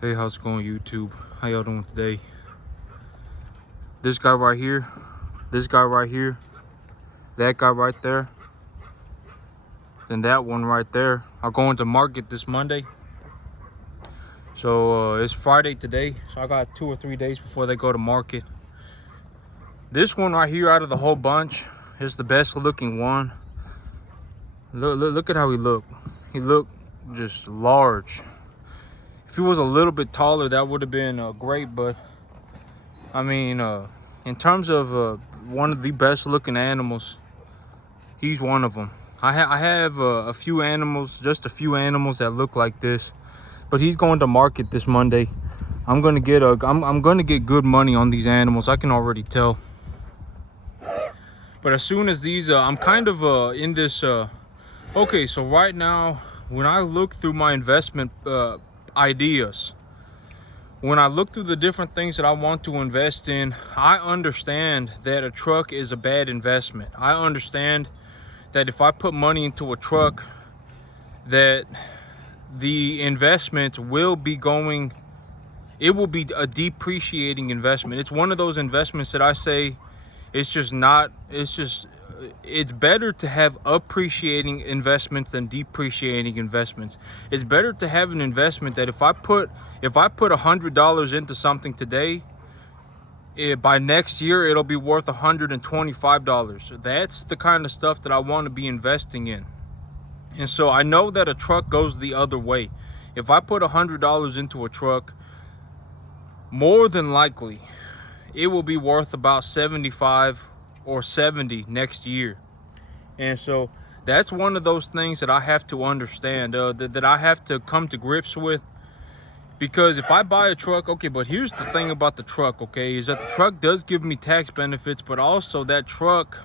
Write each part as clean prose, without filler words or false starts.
Hey, how's it going, YouTube? How y'all doing today? This guy right here, this guy right here, that guy right there, then that one right there are going to market this Monday. So it's Friday today, so I got 2 or 3 days before they go to market. This one right here out of the whole bunch is the best looking one. Look at how he looked. He looked just large. If he was a little bit taller, that would have been great, but I mean, in terms of one of the best looking animals, he's one of them. I have a few animals, just a few animals that look like this, but he's going to market this Monday. I'm gonna get good money on these animals. I can already tell. But as soon as these, I'm kind of in this. Okay, so right now, when I look through my investment ideas, when I look through the different things that I want to invest in, I understand that a truck is a bad investment. I understand that if I put money into a truck, that the investment will be going, it will be a depreciating investment. It's one of those investments that I say it's better to have appreciating investments than depreciating investments. It's better to have an investment that if I put $100 into something today, by next year it'll be worth $125. That's the kind of stuff that I want to be investing in. And so I know that a truck goes the other way. If I put $100 into a truck, more than likely it will be worth about 75 or 70 next year. And so that's one of those things that I have to understand, that I have to come to grips with. Because if I buy a truck, okay, but here's the thing about the truck, okay, is that the truck does give me tax benefits, but also that truck,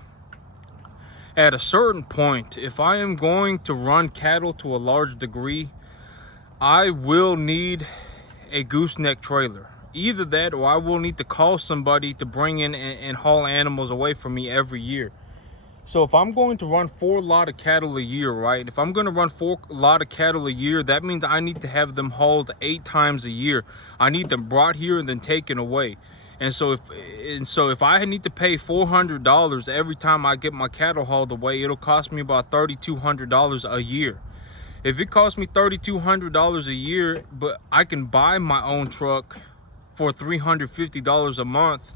at a certain point, if I am going to run cattle to a large degree, I will need a gooseneck trailer. Either that, or I will need to call somebody to bring in and haul animals away from me every year. So if I'm going to run 4 lot of cattle a year, right? If I'm going to run 4 lot of cattle a year, that means I need to have them hauled 8 times a year. I need them brought here and then taken away. And so if I need to pay $400 every time I get my cattle hauled away, it'll cost me about $3,200 a year. If it costs me $3,200 a year, but I can buy my own truck for $350 a month,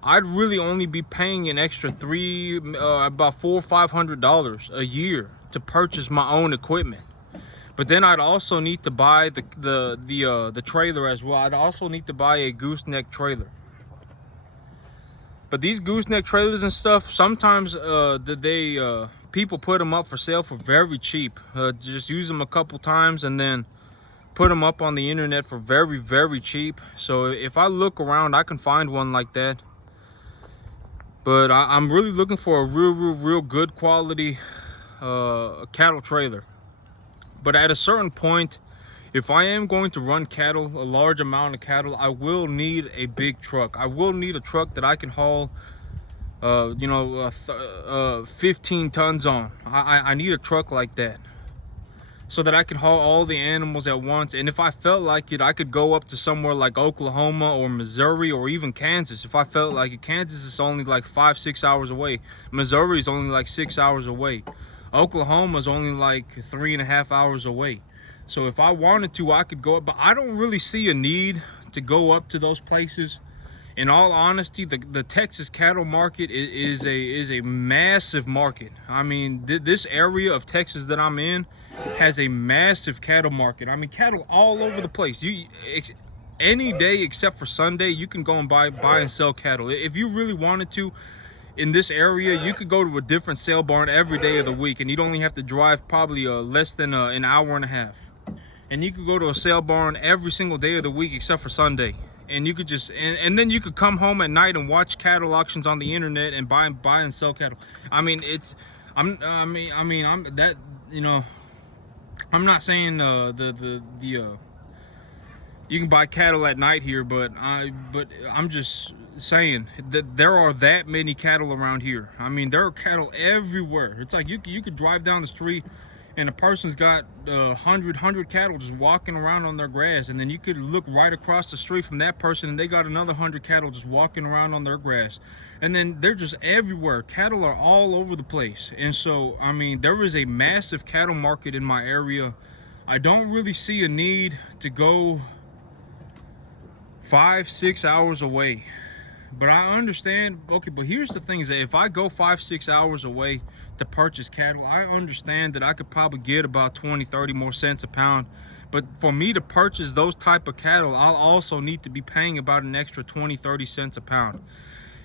I'd really only be paying an extra about $400 or $500 a year to purchase my own equipment. But then I'd also need to buy the trailer as well. I'd also need to buy a gooseneck trailer. But these gooseneck trailers and stuff, sometimes people put them up for sale for very cheap. Just use them a couple times and then put them up on the internet for very, very cheap. So if I look around, I can find one like that. But I'm really looking for a real good quality cattle trailer. But at a certain point, if I am going to run cattle, a large amount of cattle, I will need a big truck. I will need a truck that I can haul 15 tons on. I need a truck like that, so that I can haul all the animals at once. And if I felt like it, I could go up to somewhere like Oklahoma or Missouri or even Kansas. If I felt like it, Kansas is only like 5-6 hours away. Missouri is only like 6 hours away. Oklahoma is only like 3.5 hours away. So if I wanted to, I could go up, but I don't really see a need to go up to those places. In all honesty, the Texas cattle market is a massive market. I mean, this area of Texas that I'm in has a massive cattle market. I mean, cattle all over the place. Any day except for Sunday, you can go and buy and sell cattle. If you really wanted to, in this area, you could go to a different sale barn every day of the week, and you'd only have to drive probably less than an hour and a half. And you could go to a sale barn every single day of the week except for Sunday. And you could just and then you could come home at night and watch cattle auctions on the internet and buy and sell cattle. I mean, I'm that, you know, I'm not saying you can buy cattle at night here, but I'm just saying that there are that many cattle around here. I mean, there are cattle everywhere. It's like you could drive down the street and a person's got 100 cattle just walking around on their grass, and then you could look right across the street from that person and they got another 100 cattle just walking around on their grass, and then they're just everywhere. Cattle are all over the place. And so I mean, there is a massive cattle market in my area. I don't really see a need to go 5-6 hours away. But I understand, okay, but here's the thing, is that if I go 5-6 hours away to purchase cattle, I understand that I could probably get about 20-30 more cents a pound. But for me to purchase those type of cattle, I'll also need to be paying about an extra 20-30 cents a pound.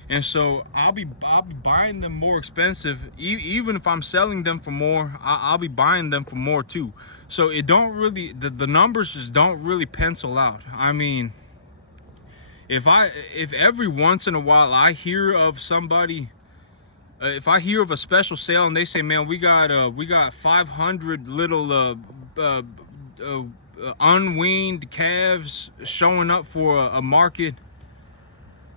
And so I'll be buying them more expensive. Even if I'm selling them for more, I'll be buying them for more too. So it don't really, the numbers just don't really pencil out. I mean, if every once in a while I hear of somebody, if I hear of a special sale and they say, man, we got 500 little unweaned calves showing up for a market,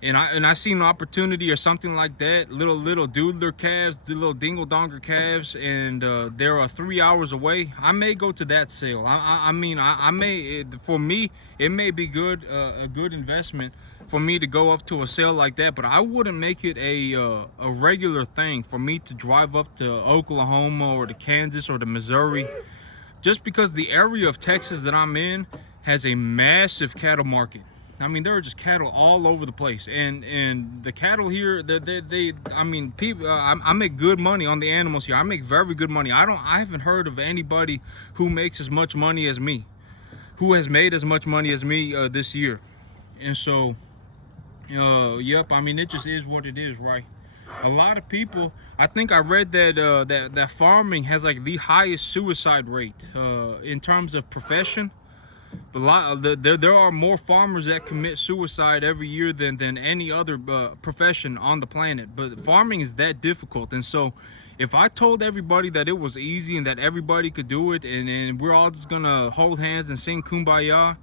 and I see an opportunity or something like that, little doodler calves, the little dingle donger calves, and they're 3 hours away, I may go to that sale. I mean, I may, for me, it may be good, a good investment for me to go up to a sale like that, but I wouldn't make it a regular thing for me to drive up to Oklahoma or to Kansas or to Missouri, just because the area of Texas that I'm in has a massive cattle market. I mean, there are just cattle all over the place, and the cattle here, they I mean, people, I make good money on the animals here. I make very good money. I haven't heard of anybody who makes as much money as me, who has made as much money as me this year. And so, yep, I mean, it just is what it is, right? A lot of people, I think I read that that farming has like the highest suicide rate in terms of profession. There are more farmers that commit suicide every year than any other profession on the planet. But farming is that difficult. And so if I told everybody that it was easy and that everybody could do it, and we're all just gonna hold hands and sing Kumbaya,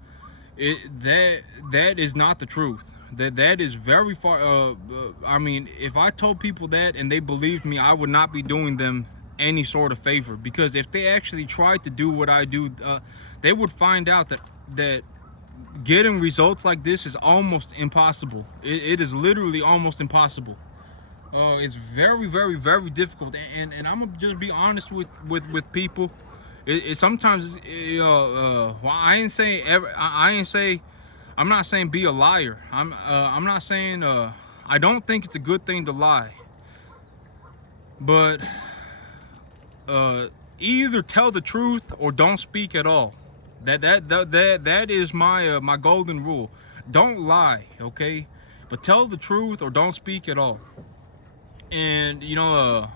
that is not the truth. That is very far. I mean, if I told people that and they believed me, I would not be doing them any sort of favor, because if they actually tried to do what I do, they would find out that getting results like this is almost impossible. It is literally almost impossible. It's very, very, very difficult. And I'm gonna just be honest with people. It sometimes, well, I ain't saying I'm not saying be a liar. I'm not saying I don't think it's a good thing to lie. But either tell the truth or don't speak at all. That is my my golden rule. Don't lie, okay? But tell the truth or don't speak at all. And you know,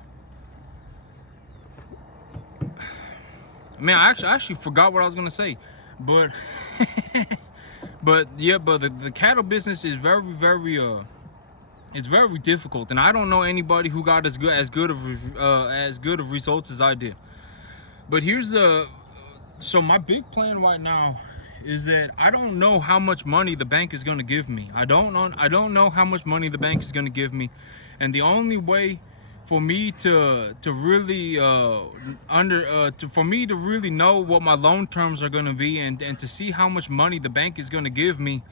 man, I actually forgot what I was gonna say, but but yeah, but the cattle business is very, very it's very difficult, and I don't know anybody who got as good of results as I did. But here's so my big plan right now is that I don't know how much money the bank is going to give me. I don't know how much money the bank is going to give me, and the only way for me to really for me to really know what my loan terms are going to be, and to see how much money the bank is going to give me,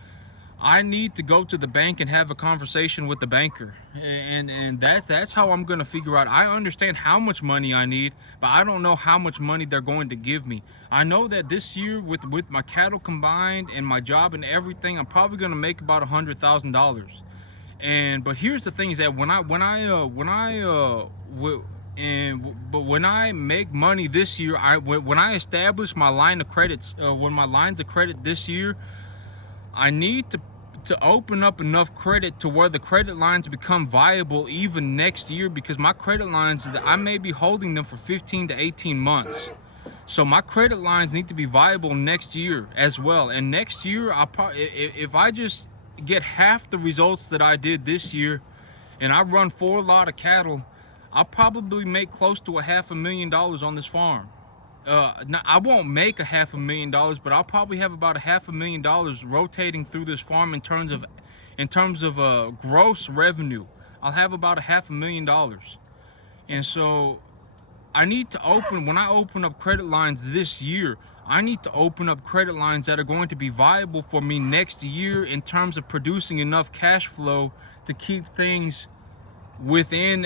I need to go to the bank and have a conversation with the banker, and that's how I'm gonna figure out. I understand how much money I need, but I don't know how much money they're going to give me. I know that this year, with my cattle combined and my job and everything, I'm probably gonna make about $100,000. But here's the thing: is that when I make money this year, when I establish my line of credits, when my lines of credit this year, I need to open up enough credit to where the credit lines become viable even next year, because my credit lines, I may be holding them for 15 to 18 months. So my credit lines need to be viable next year as well. And next year, if I just get half the results that I did this year, and I run 4 lot of cattle, I'll probably make close to $500,000 on this farm. Now, I won't make $500,000, but I'll probably have about $500,000 rotating through this farm in terms of gross revenue. I'll have about $500,000, and so when I open up credit lines this year, I need to open up credit lines that are going to be viable for me next year in terms of producing enough cash flow to keep things within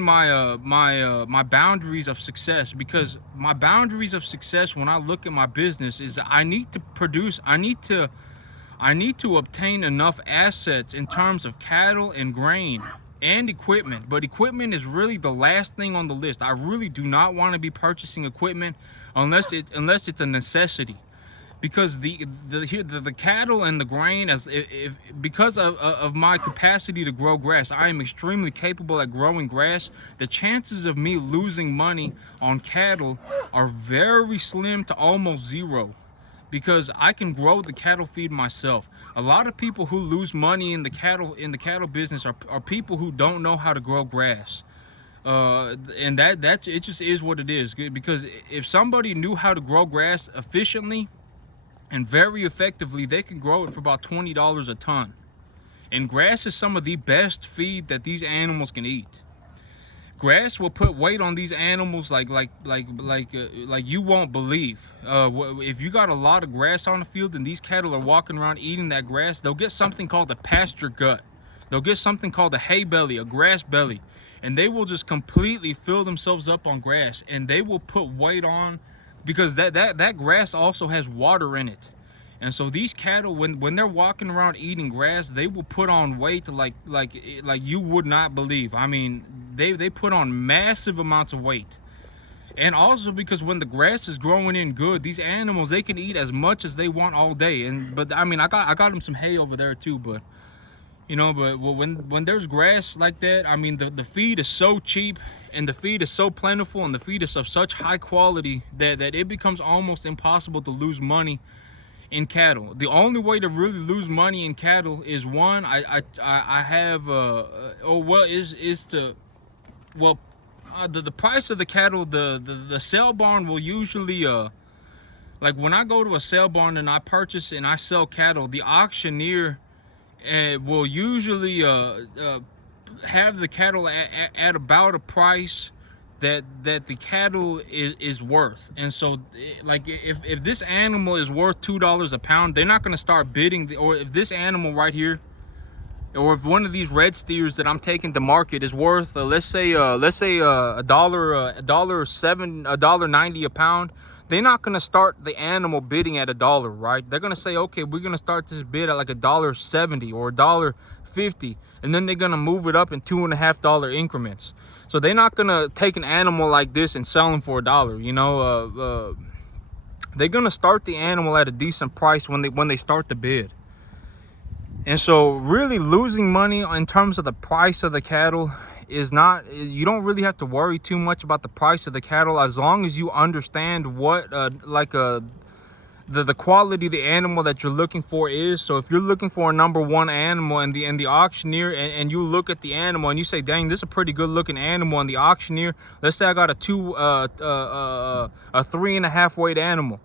my boundaries of success. Because my boundaries of success when I look at my business is I need to obtain enough assets in terms of cattle and grain and equipment. But equipment is really the last thing on the list. I really do not want to be purchasing equipment unless it's a necessity. Because the cattle and the grain, because of my capacity to grow grass, I am extremely capable at growing grass. The chances of me losing money on cattle are very slim to almost zero, because I can grow the cattle feed myself. A lot of people who lose money in the cattle business are people who don't know how to grow grass. And that it just is what it is. Because if somebody knew how to grow grass efficiently and very effectively, they can grow it for about $20 a ton. And grass is some of the best feed that these animals can eat. Grass will put weight on these animals like you won't believe. If you got a lot of grass on the field and these cattle are walking around eating that grass, they'll get something called a pasture gut. They'll get something called a hay belly, a grass belly, and they will just completely fill themselves up on grass, and they will put weight on, because that grass also has water in it. And so these cattle, when they're walking around eating grass, they will put on weight like you would not believe. I mean, they put on massive amounts of weight. And also because when the grass is growing in good, these animals, they can eat as much as they want all day. But I mean, I got them some hay over there too, but but when there's grass like that, I mean, the feed is so cheap, and the feed is so plentiful, and the feed is of such high quality that it becomes almost impossible to lose money in cattle. The only way to really lose money in cattle is, one, the price of the cattle, the sale barn will usually like when I go to a sale barn and I purchase and I sell cattle, the auctioneer will usually have the cattle at about a price that the cattle is worth. And so, like, if this animal is worth $2 a pound, they're not going to start bidding. Or if this animal right here, or if one of these red steers that I'm taking to market is worth let's say $1.90 a pound, they're not going to start the animal bidding at $1, right? They're going to say, okay, we're going to start this bid at like $1.70 or $1.50, and then they're going to move it up in $2.50 increments. So they're not going to take an animal like this and sell them for $1. They're going to start the animal at a decent price when they start the bid. And so really losing money in terms of the price of the cattle is not, you don't really have to worry too much about the price of the cattle, as long as you understand what the quality of the animal that you're looking for is. So if you're looking for a number one animal, and the auctioneer, and you look at the animal and you say, dang, this is a pretty good looking animal, and the auctioneer, let's say I got a 3.5 weight animal,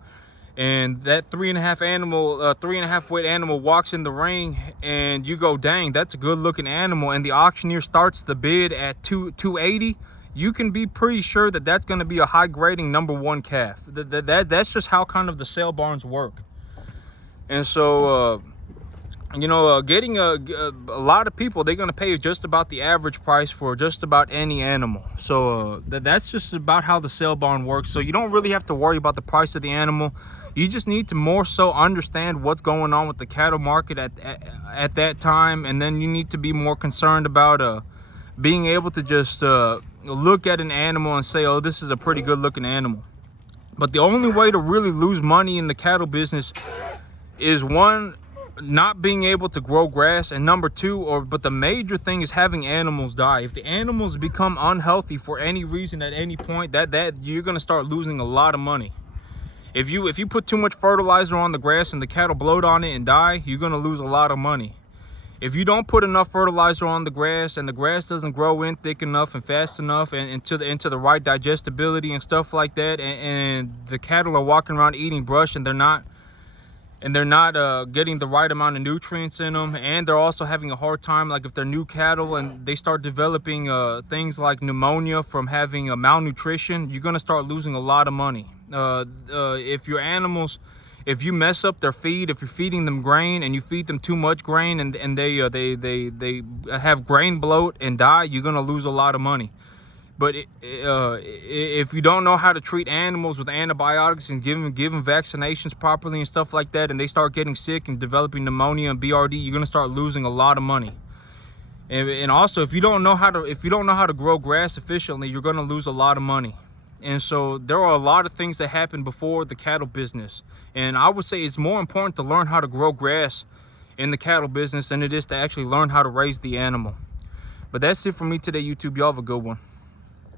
and that 3.5 weight animal walks in the ring, and you go, dang, that's a good looking animal, and the auctioneer starts the bid at 280, you can be pretty sure that that's going to be a high grading number one calf. That's just how kind of the sale barns work. And so getting a lot of people, they're going to pay just about the average price for just about any animal. So that's just about how the sale barn works. So you don't really have to worry about the price of the animal. You just need to more so understand what's going on with the cattle market at that time, and then you need to be more concerned about being able to just look at an animal and say, oh, this is a pretty good looking animal. But the only way to really lose money in the cattle business is, one, not being able to grow grass, and number two, but the major thing is having animals die. If the animals become unhealthy for any reason at any point, that you're going to start losing a lot of money. If you put too much fertilizer on the grass and the cattle bloat on it and die, you're going to lose a lot of money. If you don't put enough fertilizer on the grass and the grass doesn't grow in thick enough and fast enough and into the right digestibility and stuff like that, and the cattle are walking around eating brush and they're not and they're not getting the right amount of nutrients in them, and they're also having a hard time, like if they're new cattle and they start developing things like pneumonia from having malnutrition, you're going to start losing a lot of money. If your animals, if you mess up their feed, if you're feeding them grain and you feed them too much grain and they have grain bloat and die, you're going to lose a lot of money. But if you don't know how to treat animals with antibiotics and give them vaccinations properly and stuff like that, and they start getting sick and developing pneumonia and BRD, you're gonna start losing a lot of money. And also, if you don't know how to grow grass efficiently, you're gonna lose a lot of money. And so there are a lot of things that happen before the cattle business. And I would say it's more important to learn how to grow grass in the cattle business than it is to actually learn how to raise the animal. But that's it for me today, YouTube. Y'all have a good one.